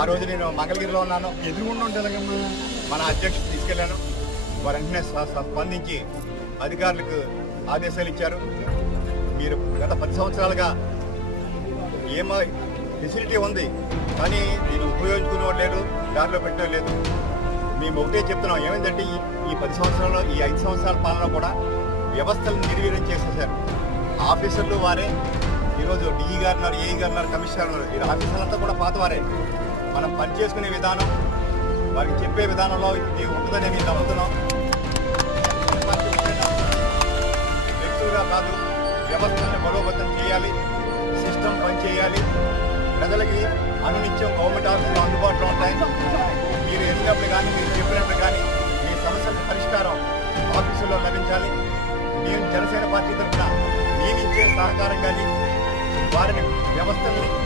ఆ రోజు నేను మంగళగిరిలో ఉన్నాను, ఎదురుగుండా మన అధ్యక్షుడు తీసుకెళ్లాను. వారు వెంటనే స్పందించి అధికారులకు ఆదేశాలు ఇచ్చారు. మీరు గత 10 సంవత్సరాలుగా ఏమో ఫెసిలిటీ ఉంది, కానీ దీన్ని ఉపయోగించుకునేవాడు లేదు, దారిలో పెట్టడం లేదు. మేము ఒకటే చెప్తున్నాం, ఏమైందంటే ఈ 10 సంవత్సరాల్లో, ఈ 5 సంవత్సరాల పాలన కూడా వ్యవస్థలను నిర్వీర్యం చేసేసారు. ఆఫీసర్లు వారే, ఈరోజు డిఈ గారు ఉన్నారు, ఏఈ గారు ఉన్నారు, కమిషనర్ ఉన్నారు. ఈ ఆఫీసర్లంతా కూడా పాతవారే. మనం పనిచేసుకునే విధానం, వారికి చెప్పే విధానంలో ఇది ఉంటుందని మేము నమ్ముతున్నాం. వ్యక్తులుగా కాదు, వ్యవస్థలను బలోపేతం చేయాలి, సిస్టమ్ పనిచేయాలి. ప్రజలకి అనునిత్యం గవర్నమెంట్ ఆఫీసులు అందుబాటులో ఉంటాయి. మీరు ఎదిగినప్పుడు కానీ, మీరు చెప్పినప్పుడు కానీ మీ సమస్యల పరిష్కారం ఆఫీసుల్లో లభించాలి. మేము జనసేన పార్టీ తరఫున మేమిచ్చే సహకారం కానీ వారిని వ్యవస్థల్ని